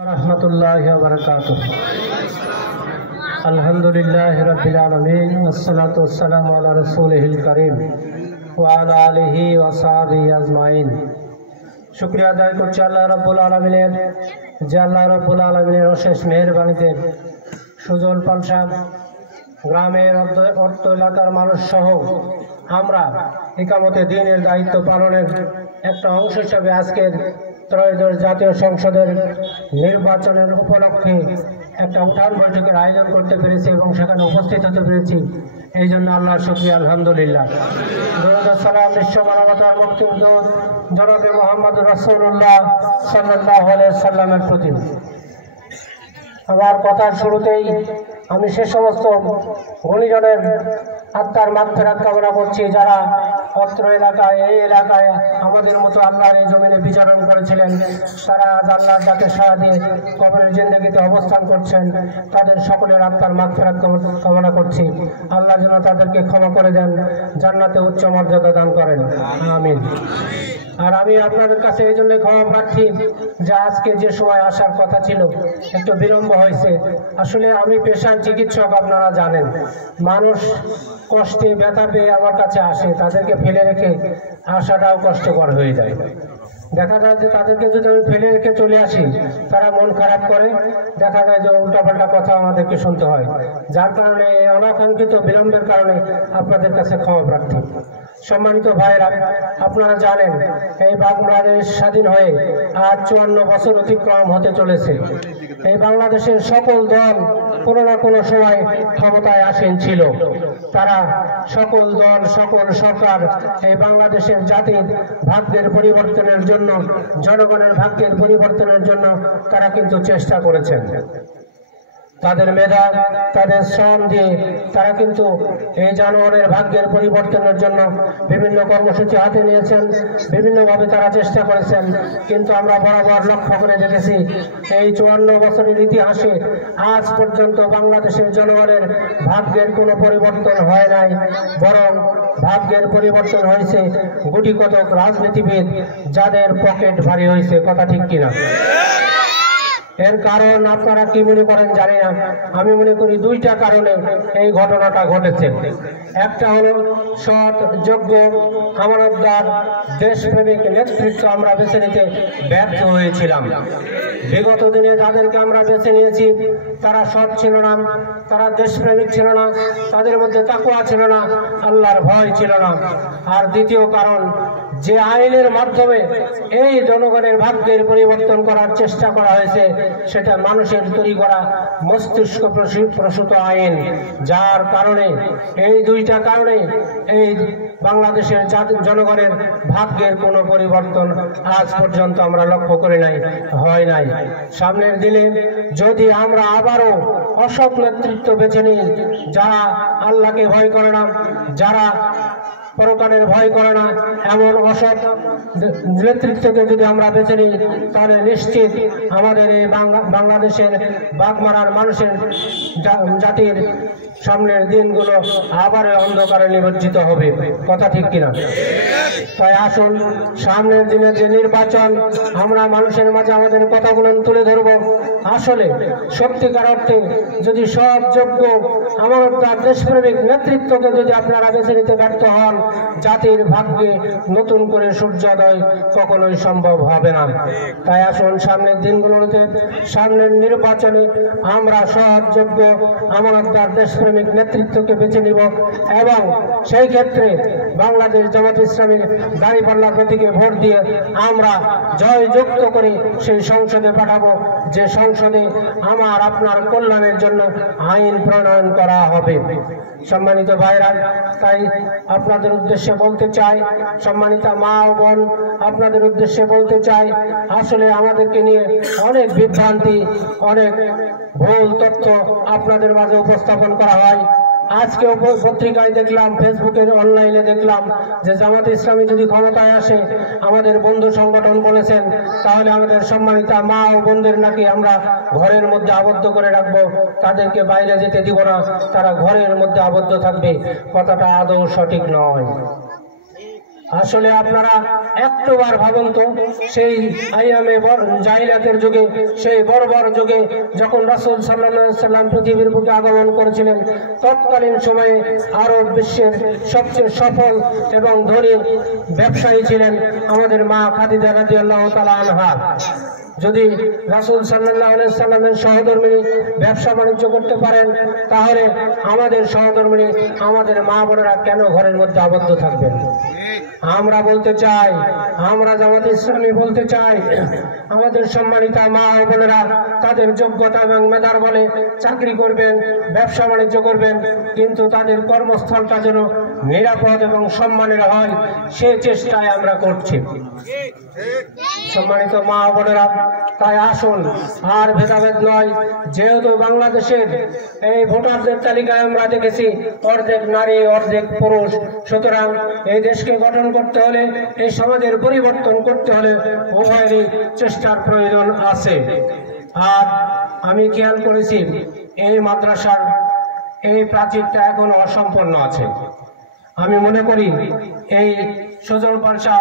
रहमतुल्लाहि व बरकातुहू। अल्हम्दुलिल्लाहि रब्बिल आलमीन वस्सलातु वस्सलामु अला रसूलिहिल करीम व अला आलिहि व सहाबिहि अजमाइन। शुक्रिया আদায় করছি আল্লাহ রাব্বুল আলামিনের, যে আল্লাহ রাব্বুল আলামিনের অশেষ মেহেরবানিতে সুজল পালসা গ্রামের অর্থ এলাকার মানুষ সহ আমরা ইকামতে দ্বীনের দায়িত্ব পালনের একটা অংশ হিসেবে আজকের ত্রয়োদশ জাতীয় সংসদের নির্বাচনের উপলক্ষে একটা উঠান বৈঠকের আয়োজন করতে পেরেছি এবং সেখানে উপস্থিত হতে পেরেছি। এই জন্য আল্লাহর শুকরিয়া, আলহামদুলিল্লাহ। দরুদ ও সালাম বিশ্ব মানবতার মুক্তির দূত জনাবে মুহাম্মদ রাসূলুল্লাহ সাল্লাল্লাহু আলাইহি সাল্লামের প্রতি। আমার কথার শুরুতেই আমি সে সমস্ত গুণীজনের আত্মার মাগফিরাত কামনা করছি যারা অত্র এলাকায়, এই এলাকায় আমাদের মতো আল্লাহর এই জমিনে বিচরণ করেছিলেন, তারা আজ আল্লাহর ডাকে সাড়া দিয়ে কবরের জিন্দেগিতে অবস্থান করছেন। তাদের সকলের আত্মার মাগফিরাত কামনা করছি। আল্লাহ যেন তাদেরকে ক্ষমা করে দেন, জান্নাতে উচ্চ মর্যাদা দান করেন, আমিন। আর আমি আপনাদের কাছে এই জন্যই ক্ষমা প্রার্থী যে আজকে যে সময় আসার কথা ছিল একটু বিলম্ব হয়েছে। আসলে আমি পেশায় চিকিৎসক, আপনারা জানেন, মানুষ কষ্টে ব্যথা পেয়ে আমার কাছে আসে, তাদেরকে ফেলে রেখে আসাটাও কষ্টকর হয়ে যায়। দেখা যায় যে তাদেরকে যদি আমি ফেলে রেখে চলে আসি তারা মন খারাপ করে, দেখা যায় যে উল্টাপাল্টা কথা আমাদেরকে শুনতে হয়, যার কারণে অনাকাঙ্ক্ষিত বিলম্বের কারণে আপনাদের কাছে ক্ষমা প্রার্থী। সম্মানিত ভাইরা, আপনারা জানেন এই বাংলাদেশ স্বাধীন হয়ে আজ 54 বছর অতিক্রম হতে চলেছে। এই বাংলাদেশের সকল দল কোনো না কোনো সময় ক্ষমতায় আসীন ছিল। তারা সকল দল, সকল সরকার এই বাংলাদেশের জাতির ভাগ্যের পরিবর্তনের জন্য, জনগণের ভাগ্যের পরিবর্তনের জন্য তারা কিন্তু চেষ্টা করেছেন। তাদের মেধা, তাদের শ্রম দিয়ে তারা কিন্তু এই জনগণের ভাগ্যের পরিবর্তনের জন্য বিভিন্ন কর্মসূচি হাতে নিয়েছেন, বিভিন্নভাবে তারা চেষ্টা করেছেন। কিন্তু আমরা বরাবর লক্ষ্য করে দেখেছি এই 54 বছরের ইতিহাসে আজ পর্যন্ত বাংলাদেশের জনগণের ভাগ্যের কোনো পরিবর্তন হয় নাই, বরং ভাগ্যের পরিবর্তন হয়েছে গুটি কতক রাজনীতিবিদ যাদের পকেট ভারী হয়েছে। কথা ঠিক কিনা? এর কারণ আপনারা কি মনে করেন জানি না, আমি মনে করি দুইটা কারণে এই ঘটনাটা ঘটেছে। একটা হলো সৎ, যোগ্য, আমানতদার, দেশপ্রেমিক নেতৃত্ব আমরা বেছে নিতে ব্যর্থ হয়েছিলাম। বিগত দিনে যাদেরকে আমরা বেছে নিয়েছি তারা সৎ ছিল না, তারা দেশপ্রেমিক ছিল না, তাদের মধ্যে তাকওয়া ছিল না, আল্লাহর ভয় ছিল না। আর দ্বিতীয় কারণ, যে আইনের মাধ্যমে এই জনগণের ভাগ্যের পরিবর্তন করার চেষ্টা করা হয়েছে সেটা মানুষের তৈরি করা মস্তিষ্ক প্রসূত আইন, যার কারণে এই দুইটা কারণে এই বাংলাদেশের জনগণের ভাগ্যের কোনো পরিবর্তন আজ পর্যন্ত আমরা লক্ষ্য করে নাই, হয় নাই। সামনের দিনে যদি আমরা আবারও অসৎ নেতৃত্ব বেছে নিই, যারা আল্লাহকে ভয় করে না, যারা পরকালের ভয় করে না, এমন অসৎ নেতৃত্বকে যদি আমরা বেছে নিই তাহলে নিশ্চিত আমাদের এই বাংলাদেশের বাগমারার মানুষের জাতির সামনের দিনগুলো আবার অন্ধকারে নিমজ্জিত হবে। কথা ঠিক কিনা? তাই আসুন সামনের দিনের যে নির্বাচন, আমরা মানুষের মাঝে আমাদের কথাগুলো তুলে ধরব। আসলে সত্যিকার অর্থে যদি সব যোগ্য, আমানতদার, দেশপ্রেমিক নেতৃত্বকে যদি আপনারা বেছে নিতে ব্যর্থ হন, জাতির ভাগ্যে নতুন করে সূর্যোদয় কখনোই সম্ভব হবে না। তাই আসুন সামনের দিনগুলোতে, সামনের নির্বাচনে আমরা সৎ, যোগ্য, আমানতদার, দেশপ্রেমিক নেতৃত্বকে বেছে নিব এবং সেই ক্ষেত্রে বাংলাদেশ জামাত ইসলামীর দাঁড়িপাল্লা প্রতীকে ভোট দিয়ে আমরা জয়যুক্ত করে সেই সংসদে পাঠাবো, যে সংসদে আমার আপনার কল্যাণের জন্য আইন প্রণয়ন করা হবে। সম্মানিত ভাইরা, তাই আপনাদের উদ্দেশ্যে বলতে চাই, সম্মানিত মা ও বোন, আপনাদের উদ্দেশ্যে বলতে চাই, আসলে আমাদেরকে নিয়ে অনেক বিভ্রান্তি, অনেক ভুল তথ্য আপনাদের মাঝে উপস্থাপন করা হয়। আজকে পত্রিকায় দেখলাম, ফেসবুকে, অনলাইনে দেখলাম যে জামাত ইসলামী যদি ক্ষমতায় আসে, আমাদের বন্ধু সংগঠন বলেছেন, তাহলে আমাদের সম্মানিত মা ও বোনদের নাকি আমরা ঘরের মধ্যে আবদ্ধ করে রাখবো, তাদেরকে বাইরে যেতে দিব না, তারা ঘরের মধ্যে আবদ্ধ থাকবে। কথাটা আদৌ সঠিক নয়। আসলে আপনারা একবার ভাবুন তো, সেই আইয়ামে জাহিলিয়াতের যুগে, সেই বর্বর যুগে যখন রাসূল সাল্লাল্লাহু আলাইহি সাল্লাম পৃথিবীর বুকে আগমন করেছিলেন, তৎকালীন সময়ে আরব বিশ্বের সবচেয়ে সফল এবং ধনী ব্যবসায়ী ছিলেন আমাদের মা খাদিজা রাদিয়াল্লাহু তাআলা আনহা। যদি রাসূল সাল্লাল্লাহু আলাইহি সাল্লামের সহধর্মিণী ব্যবসা বাণিজ্য করতে পারেন, তাহলে আমাদের সহধর্মিণী, আমাদের মা বোনেরা কেন ঘরের মধ্যে আবদ্ধ থাকবেন? আমরা বলতে চাই, আমরা জামাত ইসলামী বলতে চাই, আমাদের সম্মানিতা মা ও বোনেরা তাদের যোগ্যতা এবং মেধার বলে চাকরি করবেন, ব্যবসা বাণিজ্য করবেন, কিন্তু তাদের কর্মস্থলটা যেন নিরাপদ এবং সম্মানের হয়, সে চেষ্টায় আমরা করছি। সম্মানিত মা ও বোনেরা, তাই আসুন আর ভেদাভেদ নয়। যেহেতু বাংলাদেশের এই ভোটারদের তালিকায় আমরা দেখেছি অর্ধেক নারী অর্ধেক পুরুষ, সুতরাং এই দেশকে গঠন করতে হলে, এই সমাজের পরিবর্তন করতে হলে উভয়েরই চেষ্টার প্রয়োজন আছে। আর আমি খেয়াল করেছি এই মাদ্রাসার এই প্রাচীরটা এখনো অসম্পূর্ণ আছে। আমি মনে করি এই সুজন পালসা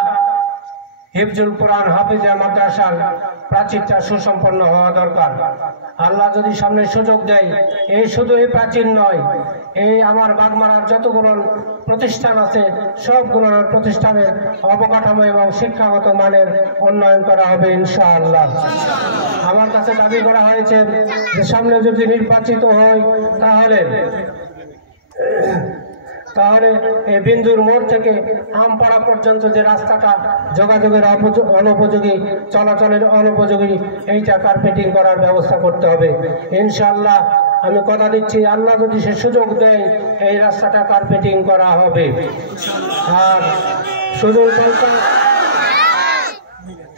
হিফজুল কোরআন হাফিজা মাদ্রাসার প্রাচীরটা সুসম্পন্ন হওয়া দরকার। আল্লাহ যদি সামনে সুযোগ দেয়, এই শুধু এই প্রাচীর নয়, এই আমার বাগমারার যতগুলো প্রতিষ্ঠান আছে সবগুলো প্রতিষ্ঠানের অবকাঠামো এবং শিক্ষাগত মানের উন্নয়ন করা হবে ইনশাআল্লাহ। আমার কাছে দাবি করা হয়েছে যে সামনে যদি নির্বাচিত হয় তাহলে এই বিন্দুর মোড় থেকে আমপাড়া পর্যন্ত যে রাস্তাটা যোগাযোগের অনুপযোগী, চলাচলের অনুপযোগী, এইটা কার্পেটিং করার ব্যবস্থা করতে হবে ইনশাআল্লাহ। আমি কথা দিচ্ছি, আল্লাহ যদি সে সুযোগ দেয়, এই রাস্তাটা কার্পেটিং করা হবে। আর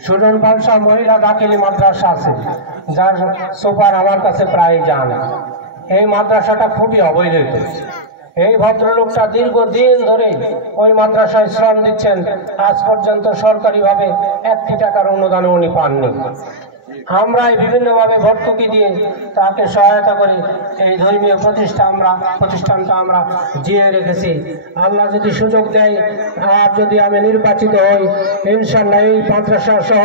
সুজন পালসা মহিলা দাখিলি মাদ্রাসা আছে, যার সুপার আমার কাছে প্রায় যান। এই মাদ্রাসাটা খুবই অবহেলিত। এই ভদ্রলোকটা দীর্ঘদিন ধরে ওই মাদ্রাসায় শ্রম দিচ্ছেন, আজ পর্যন্ত সরকারিভাবে 1 টাকার অনুদান উনি পাননি। আমরা বিভিন্নভাবে ভর্তুকি দিয়ে তাকে সহায়তা করি, এই ধর্মীয় প্রতিষ্ঠানটা আমরা জিয়ে রেখেছি। আল্লাহ যদি সুযোগ দেয় আর যদি আমি নির্বাচিত হই, ইনশাআল্লাহ এই মাদ্রাসা সহ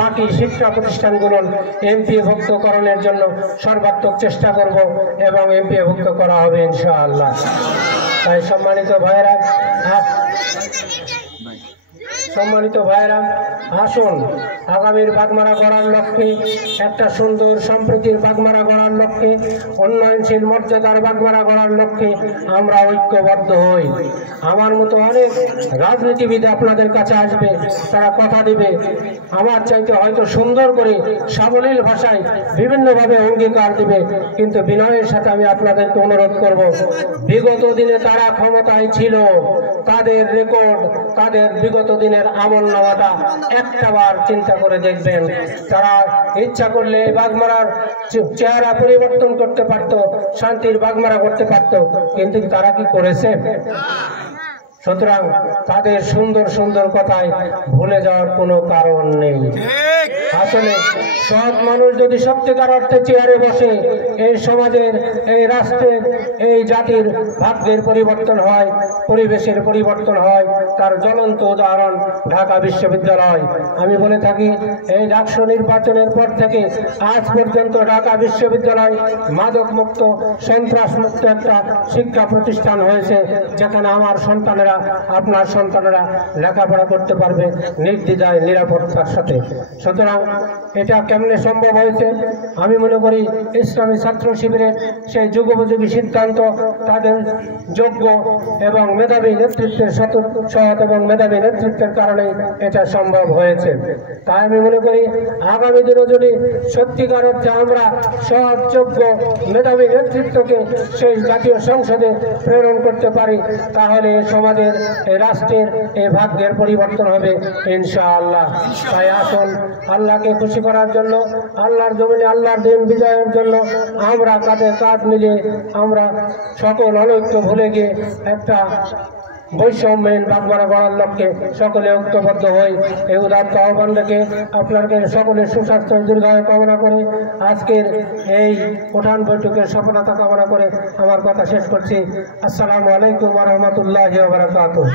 বাকি শিক্ষা প্রতিষ্ঠানগুলোর এমপিভুক্তকরণের জন্য সর্বাত্মক চেষ্টা করব এবং এমপিভুক্ত করা হবে ইনশাআল্লাহ। তাই সম্মানিত ভাইয়েরা, আসুন আগামীর বাগমারা গড়ার লক্ষ্যে, একটা সুন্দর সম্প্রীতির বাগমারা গড়ার লক্ষ্যে, উন্নয়নশীল মর্যাদার বাগমারা গড়ার লক্ষ্যে আমরা ঐক্যবদ্ধ হই। আমার মতো অনেক রাজনীতিবিদ আপনাদের কাছে আসবে, তারা কথা দিবে, আমার চাইতে হয়তো সুন্দর করে সাবলীল ভাষায় বিভিন্নভাবে অঙ্গীকার দিবে, কিন্তু বিনয়ের সাথে আমি আপনাদেরকে অনুরোধ করব, বিগত দিনে তারা ক্ষমতায় ছিল, তাদের রেকর্ড, তাদের বিগত দিনের আমল নামাটা একটাবার চিন্তা করে দেখবেন। তারা ইচ্ছা করলে বাগমারার চেহারা পরিবর্তন করতে পারত, শান্তির বাগমারা করতে পারত, কিন্তু তারা কি করেছে? সুতরাং তাদের সুন্দর সুন্দর কথায় ভুলে যাওয়ার কোনো কারণ নেই। আসলে সব মানুষ যদি সত্যিকার অর্থে চেয়ারে বসে, এই সমাজের, এই রাষ্ট্রের, এই জাতির ভাগ্যের পরিবর্তন হয়, পরিবেশের পরিবর্তন হয়। তার জ্বলন্ত উদাহরণ ঢাকা বিশ্ববিদ্যালয়। আমি বলে থাকি, এই ডাকসু নির্বাচনের পর থেকে আজ পর্যন্ত ঢাকা বিশ্ববিদ্যালয় মাদক মুক্ত, সন্ত্রাস মুক্ত একটা শিক্ষা প্রতিষ্ঠান হয়েছে, যেখানে আমার সন্তানেরা, আপনার সন্তানেরা লেখাপড়া করতে পারবে নির্দ্বিধায়, নিরাপত্তার সাথে। সুতরাং এটা কেমনে সম্ভব হয়েছে? আমি মনে করি ইসলামী ছাত্র শিবিরের সেই যুগোপযোগী সিদ্ধান্ত, তাদের যোগ্য এবং মেধাবী নেতৃত্বের সৎ এবং মেধাবী নেতৃত্বের কারণে এটা সম্ভব হয়েছে। তাই আমি মনে করি আগামী দিনে যদি সত্যিকার অর্থে আমরা সৎ, যোগ্য, মেধাবী নেতৃত্বকে সেই জাতীয় সংসদে প্রেরণ করতে পারি, তাহলে সমাজের, এই রাষ্ট্রের এই ভাগ্যের পরিবর্তন হবে ইনশাআল্লাহ। তাই আসুন আল্লাহকে খুশি করার জন্য, আল্লাহর জমিনে আল্লাহর দিন বিজয়ের জন্য আমরা কাঁধে কাঁধ মিলিয়ে, আমরা সকল অনৈক্য ভুলে গিয়ে একটা বৈষম্যহীন বাগমারা গড়ার লক্ষ্যে সকলে ঐক্যবদ্ধ হই। এই উদাত্ত আহ্বান রেখে আপনাদের সকলের সুস্বাস্থ্য দীর্ঘায়ু কামনা করে আজকের এই উঠান বৈঠকের সফলতা কামনা করে আমার কথা শেষ করছি। আসসালামু আলাইকুম ওয়া রাহমাতুল্লাহি ওয়া বারাকাতুহু।